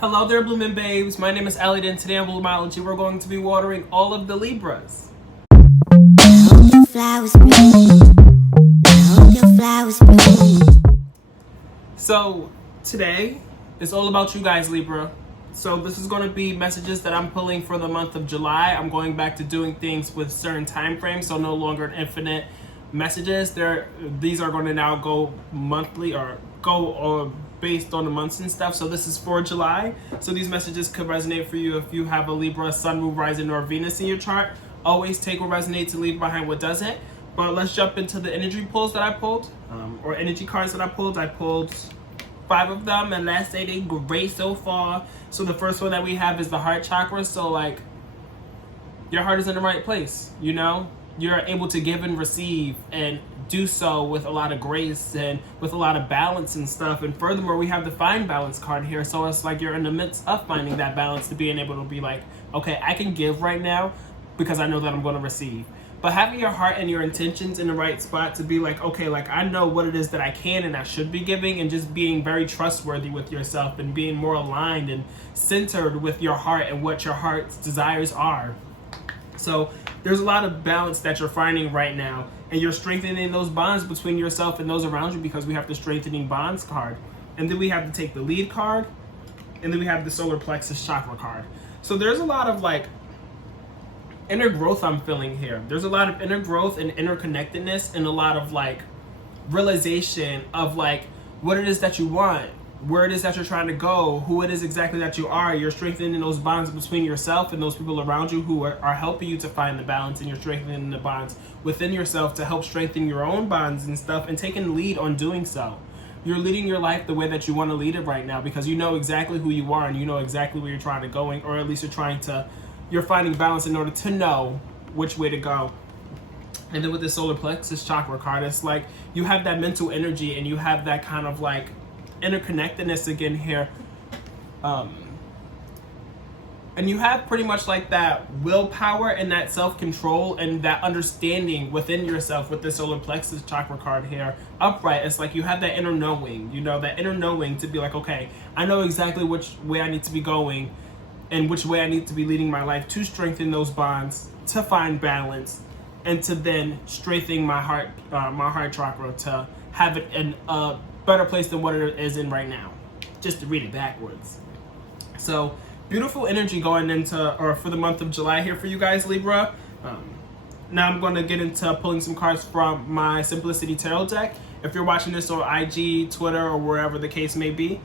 Hello there, Bloomin' Babes. My name is Elliott, and today on Bloomology, we're going to be watering all of the Libras. So, today is all about you guys, Libra. So, this is going to be messages that I'm pulling for the month of July. I'm going back to doing things with certain time frames, so no longer infinite messages. These are going to now go monthly or go based on the months and stuff. So this is for July. So these messages could resonate for you if you have a Libra, Sun, Moon, Rising, or Venus in your chart. Always take what resonates and leave behind what doesn't. But let's jump into the energy pulls that I pulled, or energy cards that I pulled. I pulled 5 of them, and let's say they great so far. So the first one that we have is the heart chakra. So like, your heart is in the right place, you know? You're able to give and receive and do so with a lot of grace and with a lot of balance and stuff. And furthermore, we have the find balance card here. So it's like you're in the midst of finding that balance, to being able to be like, okay, I can give right now because I know that I'm going to receive. But having your heart and your intentions in the right spot to be like, okay, like I know what it is that I can and I should be giving, and just being very trustworthy with yourself and being more aligned and centered with your heart and what your heart's desires are. So there's a lot of balance that you're finding right now, and you're strengthening those bonds between yourself and those around you, because we have the strengthening bonds card. And then we have to take the lead card, and then we have the solar plexus chakra card. So there's a lot of like inner growth I'm feeling here. There's a lot of inner growth and interconnectedness, and a lot of like realization of like what it is that you want, where it is that you're trying to go, who it is exactly that you are. You're strengthening those bonds between yourself and those people around you who are helping you to find the balance, and you're strengthening the bonds within yourself to help strengthen your own bonds and stuff, and taking the lead on doing so. You're leading your life the way that you want to lead it right now, because you know exactly who you are and you know exactly where you're trying to go, or at least you're finding balance in order to know which way to go. And then with the solar plexus chakra card, it's like you have that mental energy and you have that kind of like interconnectedness again here, and you have pretty much like that willpower and that self-control and that understanding within yourself with the solar plexus chakra card here upright. It's like you have that inner knowing, you know, that inner knowing to be like, okay, I know exactly which way I need to be going and which way I need to be leading my life to strengthen those bonds, to find balance, and to then strengthen my heart chakra to have it in a better place than what it is in right now, just to read it backwards. So beautiful energy going into, or for the month of July here for you guys, Libra. Now I'm going to get into pulling some cards from my Simplicity Tarot deck. If you're watching this on IG, Twitter, or wherever the case may be,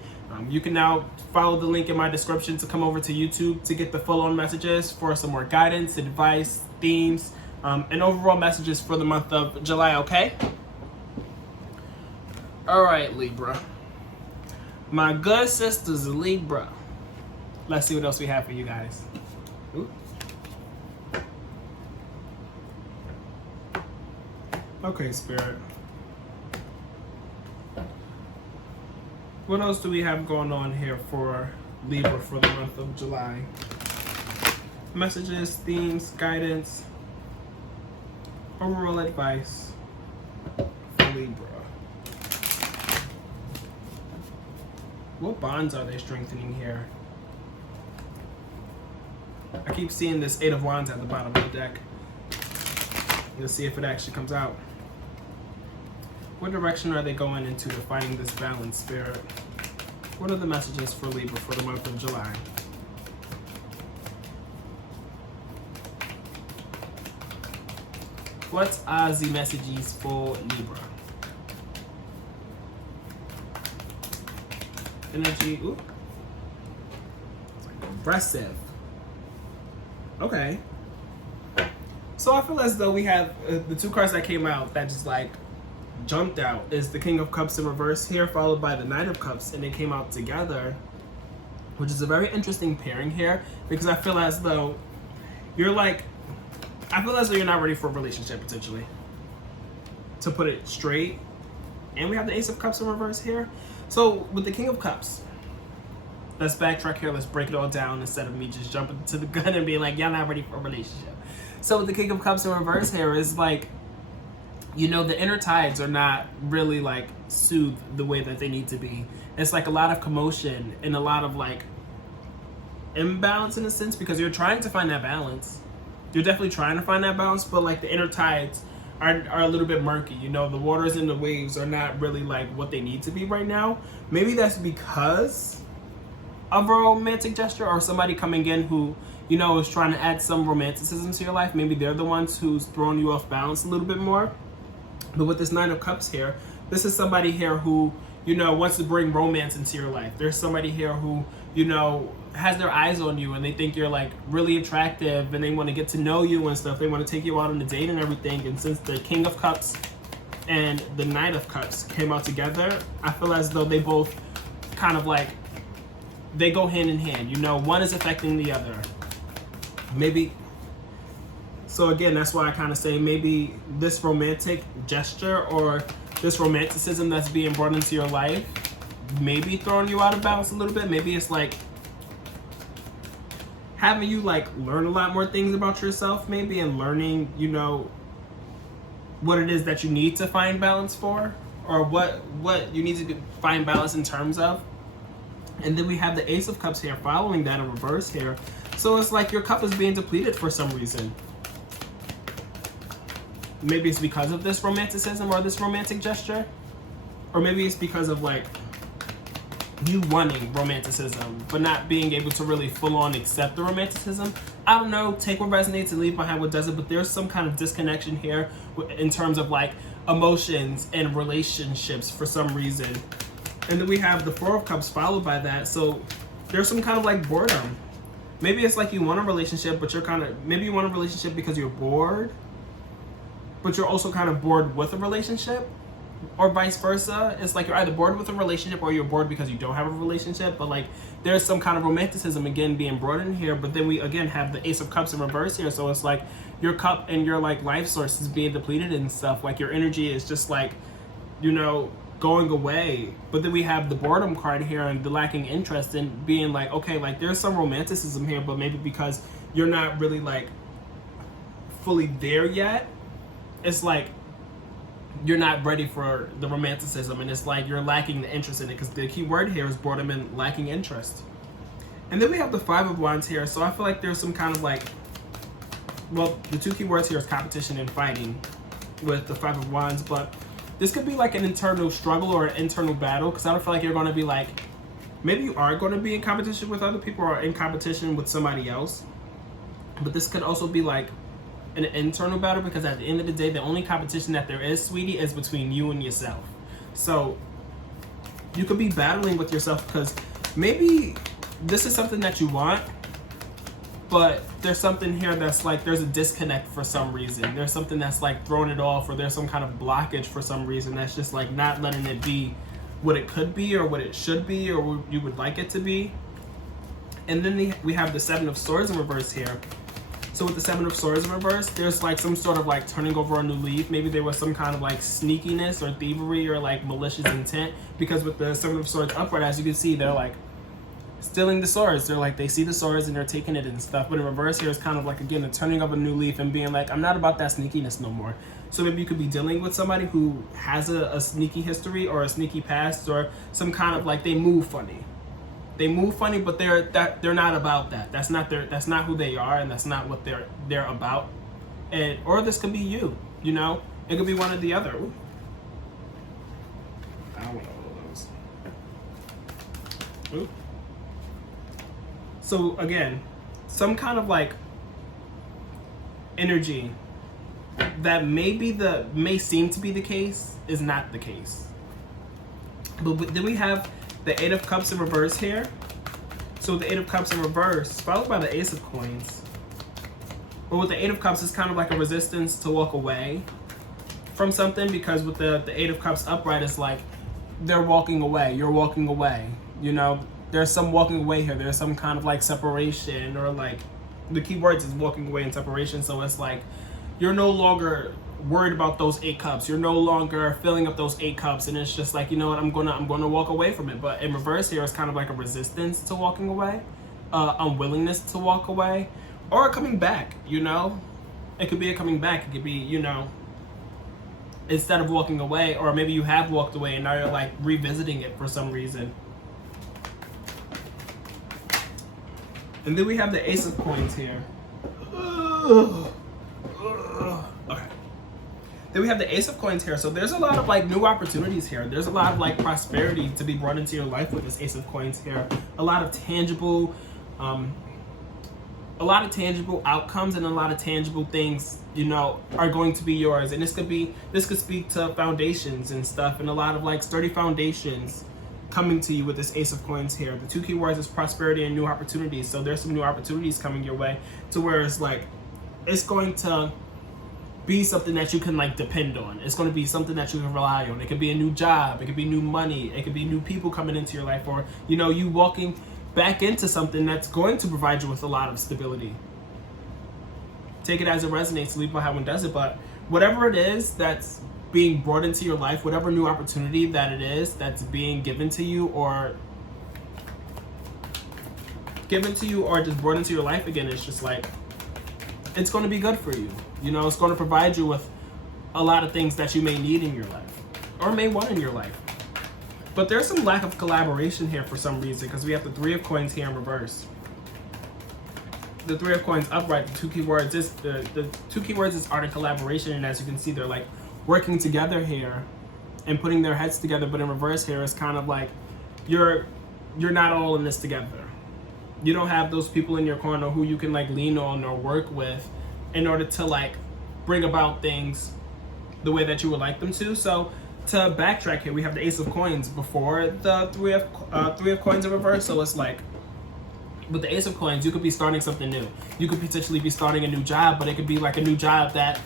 you can now follow the link in my description to come over to YouTube to get the full-on messages for some more guidance, advice, themes, and overall messages for the month of July, okay? Alright, Libra. My good sisters, Libra. Let's see what else we have for you guys. Ooh. Okay, Spirit. What else do we have going on here for Libra for the month of July? Messages, themes, guidance, overall advice for Libra. What bonds are they strengthening here? I keep seeing this 8 of Wands at the bottom of the deck. Let's see if it actually comes out. What direction are they going into to finding this balance, Spirit? What are the messages for Libra for the month of July? What are the messages for Libra? Energy, ooh. It's like aggressive. Okay. So I feel as though we have the 2 cards that came out that just like jumped out is the King of Cups in reverse here, followed by the Knight of Cups, and they came out together, which is a very interesting pairing here, because I feel as though you're not ready for a relationship, potentially, to put it straight. And we have the Ace of Cups in reverse here. So with the King of Cups, let's backtrack here. Let's break it all down instead of me just jumping to the gun and being like, y'all not ready for a relationship. So with the King of Cups in reverse here is like, you know, the inner tides are not really like soothed the way that they need to be. It's like a lot of commotion and a lot of like imbalance in a sense, because you're trying to find that balance. You're definitely trying to find that balance, but like the inner tides are a little bit murky. You know, the waters and the waves are not really like what they need to be right now. Maybe that's because of a romantic gesture or somebody coming in who, you know, is trying to add some romanticism to your life. Maybe they're the ones who's throwing you off balance a little bit more. But with this Nine of Cups here, this is somebody here who, you know, wants to bring romance into your life. There's somebody here who, you know, has their eyes on you and they think you're like really attractive and they want to get to know you and stuff. They want to take you out on a date and everything. And since the King of Cups and the Knight of Cups came out together, I feel as though they both kind of like, they go hand in hand. You know, one is affecting the other. Maybe. So again, that's why I kind of say maybe this romantic gesture or this romanticism that's being brought into your life maybe throwing you out of balance a little bit. Maybe it's like having you like learn a lot more things about yourself maybe, and learning, you know, what it is that you need to find balance for, or what you need to find balance in terms of. And then we have the Ace of Cups here following that in reverse here. So it's like your cup is being depleted for some reason. Maybe it's because of this romanticism or this romantic gesture. Or maybe it's because of like you wanting romanticism, but not being able to really full on accept the romanticism. I don't know, take what resonates and leave behind what doesn't, but there's some kind of disconnection here in terms of like emotions and relationships for some reason. And then we have the Four of Cups followed by that. So there's some kind of like boredom. Maybe it's like you want a relationship, but maybe you want a relationship because you're bored, but you're also kind of bored with a relationship, or vice versa. It's like you're either bored with a relationship or you're bored because you don't have a relationship, but like there's some kind of romanticism again being brought in here. But then we again have the Ace of Cups in reverse here. So it's like your cup and your like life source is being depleted and stuff. Like your energy is just like, you know, going away. But then we have the boredom card here and the lacking interest in being like, okay, like there's some romanticism here, but maybe because you're not really like fully there yet, it's like you're not ready for the romanticism, and it's like you're lacking the interest in it, because the key word here is boredom and lacking interest. And then we have the Five of Wands here. So I feel like there's some kind of like, well, the two key words here is competition and fighting with the Five of Wands, but this could be like an internal struggle or an internal battle, because I don't feel like you're going to be like, maybe you are going to be in competition with other people or in competition with somebody else, but this could also be like an internal battle, because at the end of the day, the only competition that there is, sweetie, is between you and yourself. So you could be battling with yourself, because maybe this is something that you want, but there's something here that's like there's a disconnect for some reason. There's something that's like throwing it off, or there's some kind of blockage for some reason that's just like not letting it be what it could be or what it should be or what you would like it to be. And then we have the Seven of Swords in reverse here. So with the Seven of Swords in reverse, there's like some sort of like turning over a new leaf. Maybe there was some kind of like sneakiness or thievery or like malicious intent, because with the Seven of Swords upright, as you can see, they're like stealing the swords. They're like, they see the swords and they're taking it and stuff. But in reverse here is kind of like, again, a turning of a new leaf and being like, I'm not about that sneakiness no more. So maybe you could be dealing with somebody who has a sneaky history or a sneaky past, or some kind of like they move funny. They move funny, but they're not about that. That's not who they are, and that's not what they're about. And or this could be you. You know, it could be one or the other. Ooh. I don't want all those. Ooh. So again, some kind of like energy that may seem to be the case is not the case. But then we have the Eight of Cups in reverse here. So the Eight of Cups in reverse, followed by the Ace of Coins. But with the Eight of Cups, it's kind of like a resistance to walk away from something, because with the Eight of Cups upright, it's like they're walking away. You're walking away. You know, there's some walking away here. There's some kind of like separation, or like the key words is walking away and separation. So it's like you're no longer worried about those 8 cups. You're no longer filling up those 8 cups, and it's just like, you know what, I'm gonna walk away from it. But in reverse here, it's kind of like a resistance to walking away, unwillingness to walk away, or coming back. You know, it could be a coming back. It could be, you know, instead of walking away, or maybe you have walked away and now you're like revisiting it for some reason. And then we have the Ace of Coins here. Okay. Then we have the Ace of Coins here. So there's a lot of like new opportunities here. There's a lot of like prosperity to be brought into your life with this Ace of Coins here. A lot of tangible outcomes and a lot of tangible things, you know, are going to be yours. And this could speak to foundations and stuff, and a lot of like sturdy foundations coming to you with this Ace of Coins here. The two key words is prosperity and new opportunities. So there's some new opportunities coming your way to where it's like, it's going to be something that you can like depend on. It's going to be something that you can rely on. It could be a new job. It could be new money. It could be new people coming into your life, or, you know, you walking back into something that's going to provide you with a lot of stability. Take it as it resonates, leave behind when does it, but whatever it is that's being brought into your life, whatever new opportunity that it is that's being given to you or just brought into your life again, it's just like, it's going to be good for you. You know, it's going to provide you with a lot of things that you may need in your life or may want in your life. But there's some lack of collaboration here for some reason, because we have the Three of Coins here in reverse. The Three of Coins upright, the two key words is the two key words is art and collaboration, and as you can see, they're like working together here and putting their heads together. But in reverse here, it's kind of like you're not all in this together. You don't have those people in your corner who you can like lean on or work with in order to like bring about things the way that you would like them to. So to backtrack here, we have the Ace of Coins before the Three of Coins in reverse. So it's like, with the Ace of Coins, you could be starting something new. You could potentially be starting a new job, but it could be like a new job that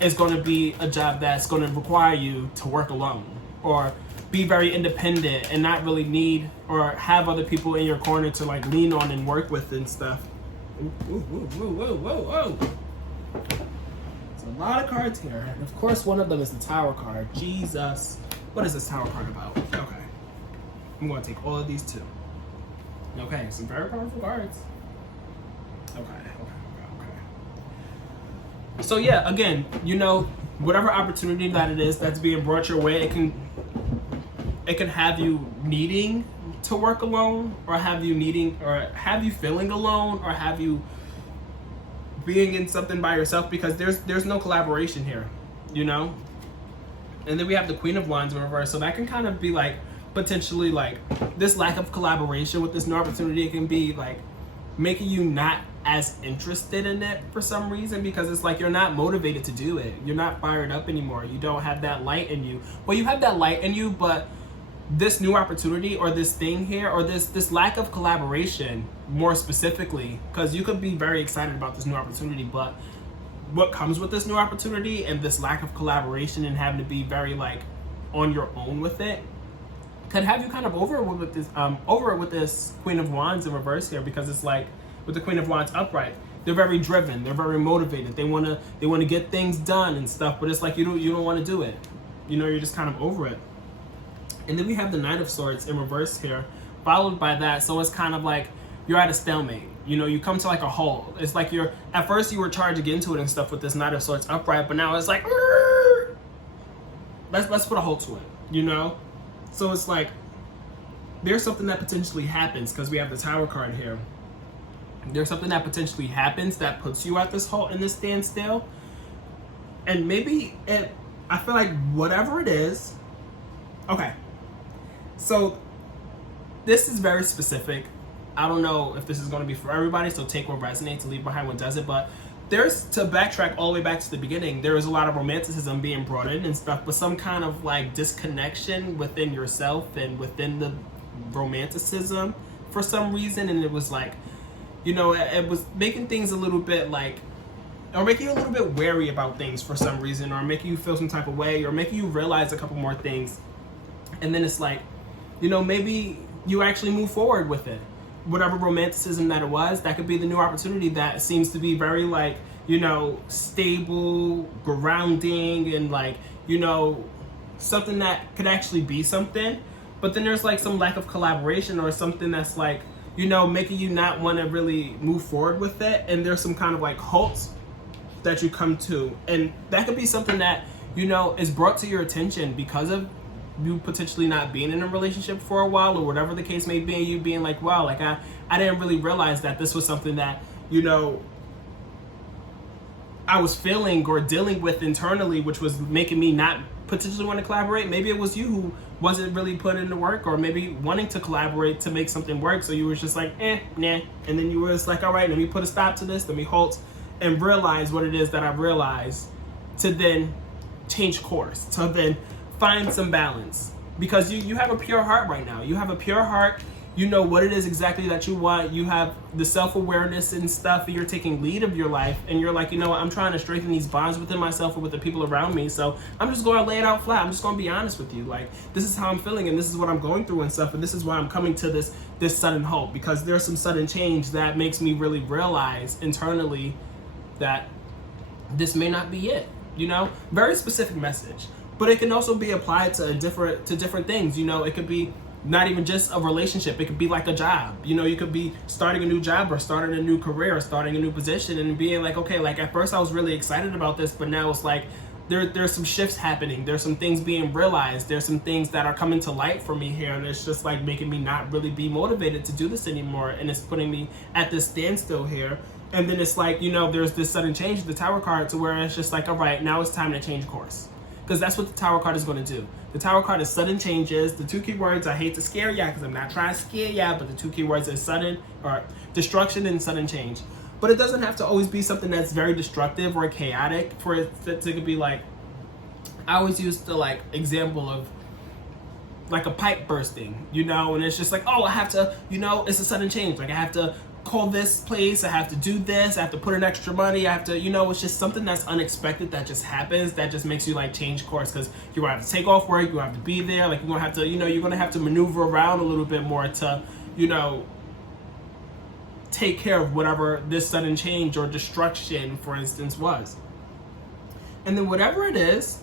is going to be a job that's going to require you to work alone or be very independent and not really need or have other people in your corner to like lean on and work with and stuff. Whoa. A lot of cards here, and of course one of them is the Tower card. Jesus, what is this Tower card about? Okay, I'm going to take all of these too. Okay, some very powerful cards. Okay. So yeah, again, you know, whatever opportunity that it is that's being brought your way, it can have you needing to work alone, or have you feeling alone, or have you being in something by yourself, because there's no collaboration here, you know. And then we have the Queen of Wands in reverse, so that can kind of be like potentially like this lack of collaboration with this new opportunity. It can be like making you not as interested in it for some reason, because it's like you're not motivated to do it. You're not fired up anymore. You don't have that light in you. Well, you have that light in you, but this new opportunity or this thing here, or this lack of collaboration more specifically, because you could be very excited about this new opportunity, but what comes with this new opportunity and this lack of collaboration and having to be very like on your own with it could have you kind of over it with this Queen of Wands in reverse here, because it's like with the Queen of Wands upright, they're very driven, they're very motivated, they want to get things done and stuff, but it's like you don't want to do it, you know, you're just kind of over it. And then we have the Knight of Swords in reverse here, followed by that. So it's kind of like you're at a stalemate. You know, you come to like a halt. It's like at first you were charging into it and stuff with this Knight of Swords upright, but now it's like, let's put a halt to it, you know? So it's like, there's something that potentially happens, because we have the Tower card here. There's something that potentially happens that puts you at this halt, in this standstill. And maybe I feel like whatever it is, okay. So this is very specific. I don't know if this is going to be for everybody, so take what resonates, leave behind what doesn't. But there's, to backtrack all the way back to the beginning, there is a lot of romanticism being brought in and stuff, but some kind of like disconnection within yourself and within the romanticism for some reason. And it was like, you know, it was making things a little bit like, or making you a little bit wary about things for some reason, or making you feel some type of way, or making you realize a couple more things. And then it's like, you know, maybe you actually move forward with it. Whatever romanticism that it was, that could be the new opportunity that seems to be very like, you know, stable, grounding, and like, you know, something that could actually be something. But then there's like some lack of collaboration or something that's like, you know, making you not want to really move forward with it. And there's some kind of like halts that you come to. And that could be something that, you know, is brought to your attention because of you potentially not being in a relationship for a while, or whatever the case may be, and you being like, wow, like I didn't really realize that this was something that, you know, I was feeling or dealing with internally, which was making me not potentially want to collaborate. Maybe it was you who wasn't really putting in the work, or maybe wanting to collaborate to make something work. So you were just like, nah. And then you were just like, all right, let me put a stop to this. Let me halt and realize what it is that I realized, to then change course, to then find some balance. Because you have a pure heart right now. You have a pure heart. You know what it is exactly that you want. You have the self-awareness and stuff, and you're taking lead of your life, and you're like, you know what, I'm trying to strengthen these bonds within myself and with the people around me, so I'm just going to lay it out flat. I'm just going to be honest with you. Like, this is how I'm feeling, and this is what I'm going through and stuff, and this is why I'm coming to this sudden hope, because there's some sudden change that makes me really realize internally that this may not be it, you know? Very specific message, but it can also be applied to different things, you know? It could be not even just a relationship. It could be like a job. You know, you could be starting a new job, or starting a new career, or starting a new position, and being like, okay, like at first I was really excited about this, but now it's like there's some shifts happening. There's some things being realized. There's some things that are coming to light for me here, and it's just like making me not really be motivated to do this anymore, and it's putting me at this standstill here. And then it's like, you know, there's this sudden change, the Tower card, to where it's just like, all right, now it's time to change course. Because that's what the Tower card is going to do. The Tower card is sudden changes. The two keywords, I hate to scare ya because I'm not trying to scare ya, but the two keywords are sudden, or destruction, and sudden change. But it doesn't have to always be something that's very destructive or chaotic for it to be like, I always use the like example of like a pipe bursting, you know, and it's just like, oh, I have to, you know, it's a sudden change. Like I have to call this place, I have to do this, I have to put in extra money, I have to, you know, it's just something that's unexpected that just happens, that just makes you like change course, because you're gonna have to take off work, you're gonna have to be there, like you're gonna have to, you know, you're gonna have to maneuver around a little bit more to, you know, take care of whatever this sudden change or destruction, for instance, was. And then whatever it is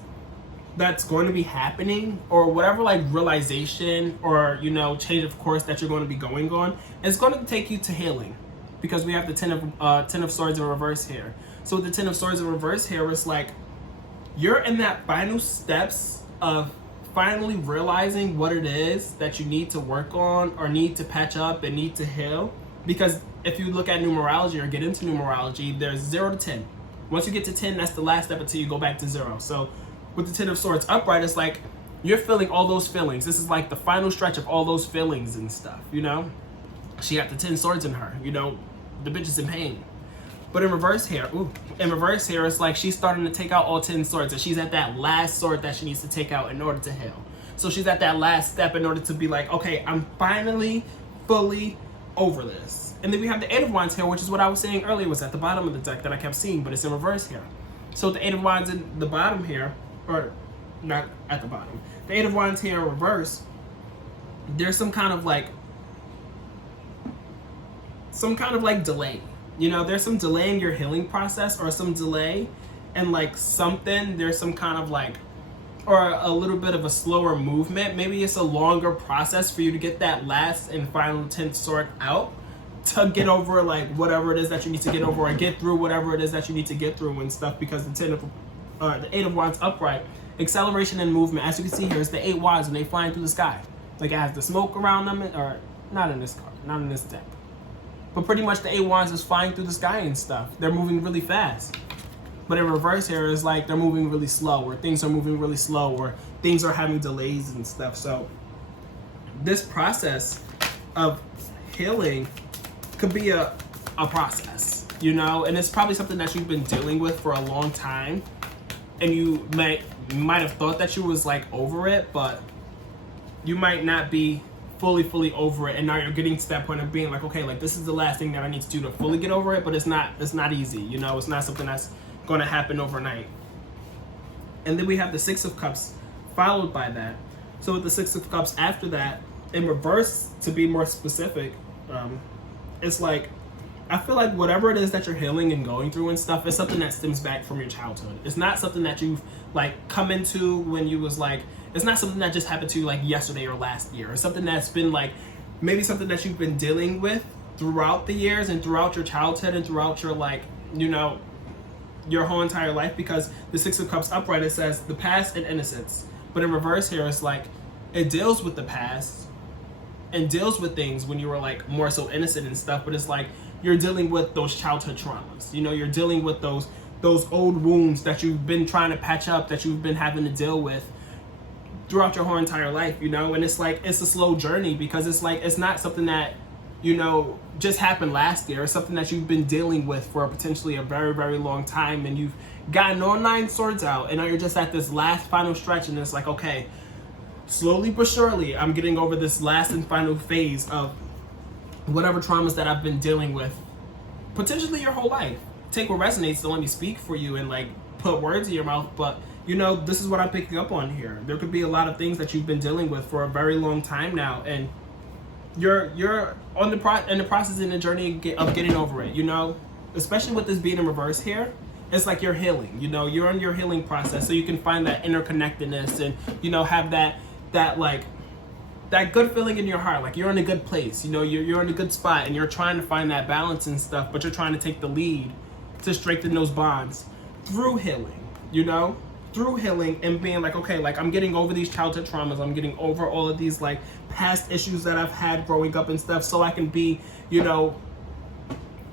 that's going to be happening, or whatever like realization or, you know, change of course that you're going to be going on, it's going to take you to healing, because we have the Ten of Swords in reverse here. So with the Ten of Swords in reverse here, it's like you're in that final steps of finally realizing what it is that you need to work on, or need to patch up, and need to heal. Because if you look at numerology or get into numerology, there's 0 to 10. Once you get to 10, that's the last step until you go back to 0. So with the Ten of Swords upright, it's like you're feeling all those feelings. This is like the final stretch of all those feelings and stuff, you know? She got the 10 swords in her, you know? The bitch is in pain. But in reverse here, it's like she's starting to take out all 10 swords, and she's at that last sword that she needs to take out in order to heal. So she's at that last step in order to be like, okay, I'm finally fully over this. And then we have the Eight of Wands here, which is what I was saying earlier was at the bottom of the deck that I kept seeing, but it's in reverse here. So the Eight of Wands in the bottom here, or not at the bottom, the Eight of Wands here in reverse, there's some kind of like delay. You know, there's some delay in your healing process, or some delay and like something, there's some kind of like, or a little bit of a slower movement. Maybe it's a longer process for you to get that last and final 10th sword out, to get over like whatever it is that you need to get over, or get through whatever it is that you need to get through and stuff. Because the Eight of Wands upright, acceleration and movement, as you can see here, is the 8 wands when they flying through the sky. Like it has the smoke around them, or not in this card, not in this deck. But pretty much the 8 wands is flying through the sky and stuff. They're moving really fast. But in reverse here is like they're moving really slow, or things are moving really slow, or things are having delays and stuff. So this process of healing could be a process, you know, and it's probably something that you've been dealing with for a long time, and you might have thought that you was like over it, but you might not be fully over it, and now you're getting to that point of being like, okay, like this is the last thing that I need to do to fully get over it. But it's not easy, you know, it's not something that's going to happen overnight. And then we have the Six of Cups followed by that. So with the Six of Cups after that, in reverse, to be more specific, it's like, I feel like whatever it is that you're healing and going through and stuff is something that stems back from your childhood. It's not something that you've like come into when you was like, it's not something that just happened to you like yesterday or last year. It's something that's been like, maybe something that you've been dealing with throughout the years and throughout your childhood and throughout your like, you know, your whole entire life. Because the Six of Cups upright, it says the past and innocence. But in reverse here, it's like it deals with the past and deals with things when you were like more so innocent and stuff, but it's like you're dealing with those childhood traumas. You know, you're dealing with those old wounds that you've been trying to patch up, that you've been having to deal with throughout your whole entire life, you know. And it's like, it's a slow journey, because it's like, it's not something that, you know, just happened last year. It's something that you've been dealing with for potentially a very, very long time, and you've gotten all 9 swords out, and now you're just at this last final stretch, and it's like, okay, slowly but surely, I'm getting over this last and final phase of whatever traumas that I've been dealing with potentially your whole life. Take what resonates, don't let me speak for you and like put words in your mouth, but you know, this is what I'm picking up on here. There could be a lot of things that you've been dealing with for a very long time now, and you're on in the process, in the journey of getting over it, you know. Especially with this being in reverse here, it's like you're healing, you know. You're on your healing process, so you can find that interconnectedness and, you know, have that good feeling in your heart, like you're in a good place, you know. You're in a good spot, and you're trying to find that balance and stuff, but you're trying to take the lead to strengthen those bonds through healing, you know, through healing and being like, okay, like I'm getting over these childhood traumas, I'm getting over all of these like past issues that I've had growing up and stuff, so I can be, you know,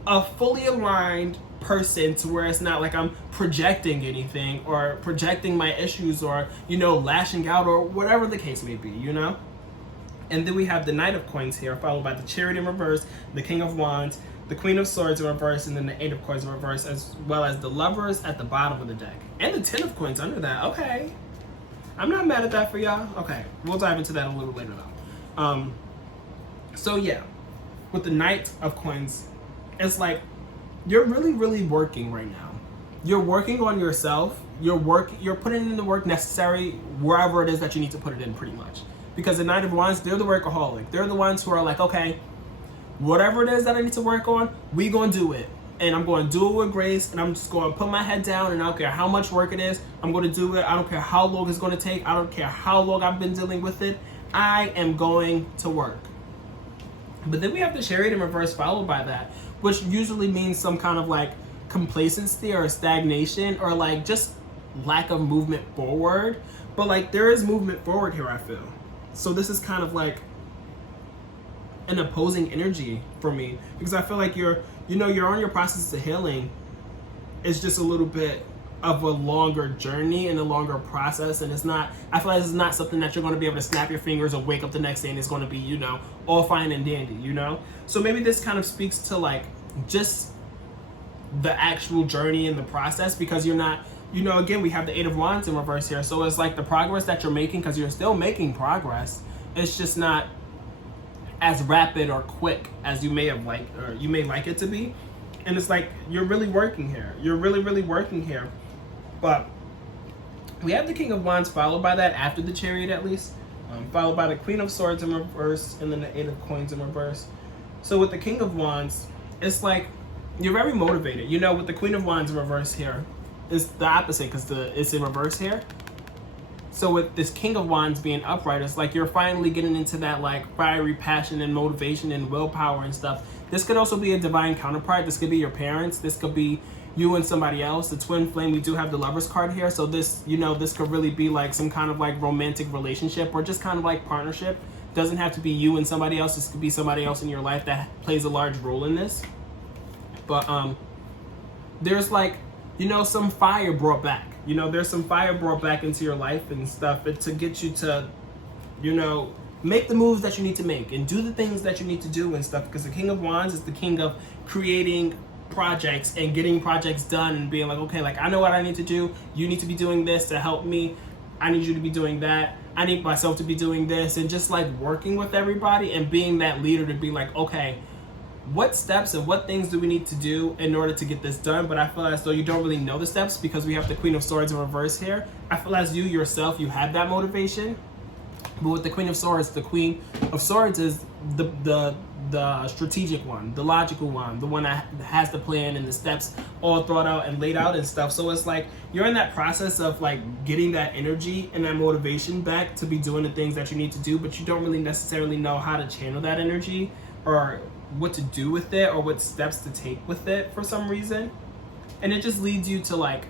a fully aligned person, to where it's not like I'm projecting anything or projecting my issues or, you know, lashing out or whatever the case may be, you know. And then we have the Knight of Coins here, followed by the Chariot in reverse, the King of Wands, the Queen of Swords in reverse, and then the 8 of Coins in reverse, as well as the Lovers at the bottom of the deck. And the 10 of Coins under that. Okay. I'm not mad at that for y'all. Okay. We'll dive into that a little later though. So yeah, with the Knight of Coins, it's like you're really, really working right now. You're working on yourself. You're putting in the work necessary wherever it is that you need to put it in, pretty much. Because the Knight of Wands, they're the workaholic. They're the ones who are like, okay, whatever it is that I need to work on, we gonna do it. And I'm going to do it with grace, and I'm just going to put my head down, and I don't care how much work it is, I'm going to do it. I don't care how long it's going to take. I don't care how long I've been dealing with it. I am going to work. But then we have the Chariot in reverse followed by that, which usually means some kind of like complacency or stagnation, or like just lack of movement forward. But like there is movement forward here, I feel. So this is kind of like an opposing energy for me, because I feel like you're on your process of healing. It's just a little bit of a longer journey and a longer process, and I feel like it's not something that you're going to be able to snap your fingers or wake up the next day and it's going to be, you know, all fine and dandy, you know. So maybe this kind of speaks to like just the actual journey and the process, because you're not, you know, again, we have the 8 of Wands in reverse here, so it's like the progress that you're making, because you're still making progress, it's just not as rapid or quick as you may have liked, or you may like it to be. And it's like you're really working here. You're really, really working here. But we have the King of Wands followed by that, after the Chariot at least, followed by the Queen of Swords in reverse, and then the 8 of Coins in reverse. So with the King of Wands, it's like you're very motivated. You know, with the Queen of Wands in reverse here, it's the opposite, because it's in reverse here. So with this King of Wands being upright, it's like you're finally getting into that like fiery passion and motivation and willpower and stuff. This could also be a divine counterpart. This could be your parents. This could be you and somebody else. The twin flame, we do have the Lovers card here. So this, you know, this could really be like some kind of like romantic relationship, or just kind of like partnership. Doesn't have to be you and somebody else. This could be somebody else in your life that plays a large role in this. But there's like, you know, some fire brought back. You know, there's some fire brought back into your life and stuff, to get you to, you know, make the moves that you need to make and do the things that you need to do and stuff. Because the King of Wands is the king of creating projects and getting projects done and being like, okay, like I know what I need to do. You need to be doing this to help me. I need you to be doing that. I need myself to be doing this, and just like working with everybody and being that leader to be like, okay, what steps and what things do we need to do in order to get this done? But I feel as though you don't really know the steps, because we have the Queen of Swords in reverse here. I feel as you yourself, you have that motivation. But with the Queen of Swords is the strategic one, the logical one, the one that has the plan and the steps all thought out and laid out and stuff. So it's like you're in that process of like getting that energy and that motivation back to be doing the things that you need to do, but you don't really necessarily know how to channel that energy, or what to do with it, or what steps to take with it for some reason. And it just leads you to like,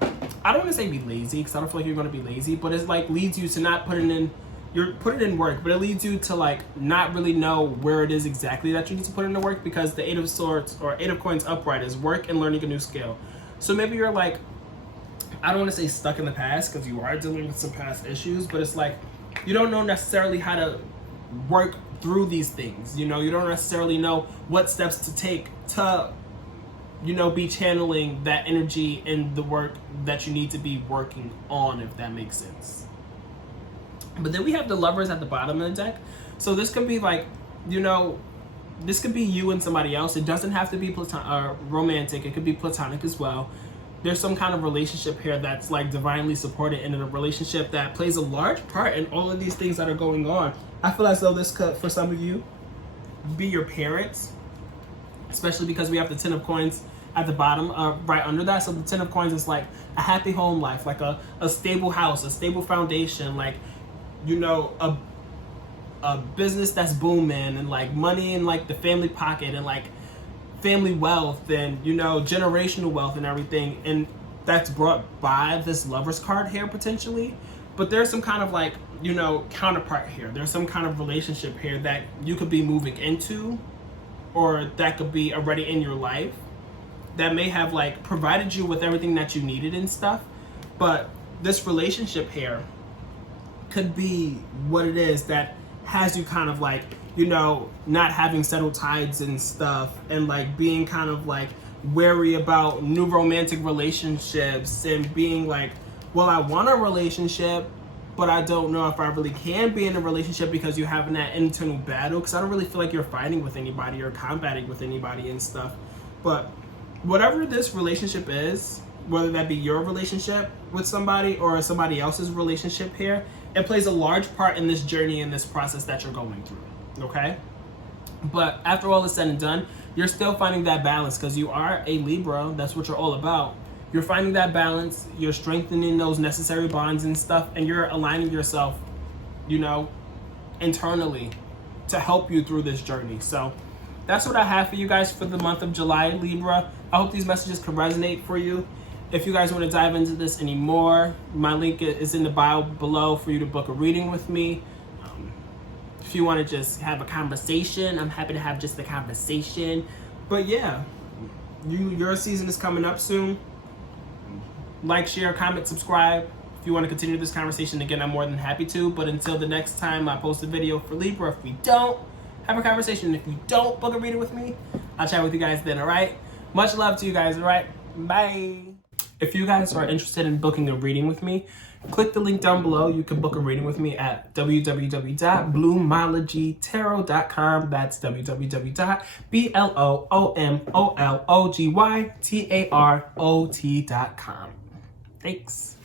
I don't want to say be lazy, because I don't feel like you're going to be lazy, but it's like leads you to not putting in, you're putting in work, but it leads you to like not really know where it is exactly that you need to put into work, because the Eight of Swords or Eight of Coins upright is work and learning a new skill. So maybe you're like, I don't want to say stuck in the past, because you are dealing with some past issues, but it's like you don't know necessarily how to work through these things. You know, you don't necessarily know what steps to take to, you know, be channeling that energy in the work that you need to be working on, if that makes sense. But then we have the Lovers at the bottom of the deck. So this could be like, you know, this could be you and somebody else. It doesn't have to be romantic. It could be platonic as well. There's some kind of relationship here that's like divinely supported, and in a relationship that plays a large part in all of these things that are going on. I feel as though this could, for some of you, be your parents, especially because we have the Ten of Coins at the bottom, right under that. So the Ten of Coins is like a happy home life, like a stable house, a stable foundation, like, you know, a business that's booming, and like money in like the family pocket, and like family wealth, and, you know, generational wealth and everything. And that's brought by this Lovers card here potentially. But there's some kind of like, you know, counterpart here. There's some kind of relationship here that you could be moving into, or that could be already in your life, that may have like provided you with everything that you needed and stuff. But this relationship here could be what it is that has you kind of like, you know, not having settled tides and stuff, and like being kind of like wary about new romantic relationships, and being like, well, I want a relationship, but I don't know if I really can be in a relationship, because you're having that internal battle, because I don't really feel like you're fighting with anybody or combating with anybody and stuff. But whatever this relationship is, whether that be your relationship with somebody or somebody else's relationship here, it plays a large part in this journey, in this process that you're going through, okay? But after all is said and done, you're still finding that balance, because you are a Libra. That's what you're all about. You're finding that balance, you're strengthening those necessary bonds and stuff, and you're aligning yourself, you know, internally to help you through this journey. So that's what I have for you guys for the month of July, Libra. I hope these messages can resonate for you. If you guys want to dive into this anymore, my link is in the bio below for you to book a reading with me. If you want to just have a conversation, I'm happy to have just a conversation. But yeah, your season is coming up soon. Like, share, comment, subscribe. If you want to continue this conversation, again, I'm more than happy to. But until the next time I post a video for Libra, if we don't have a conversation, if you don't book a reading with me, I'll chat with you guys then, all right? Much love to you guys, all right? Bye. If you guys are interested in booking a reading with me, click the link down below. You can book a reading with me at www.bloomologytarot.com. That's www.bloomologytarot.com. Thanks.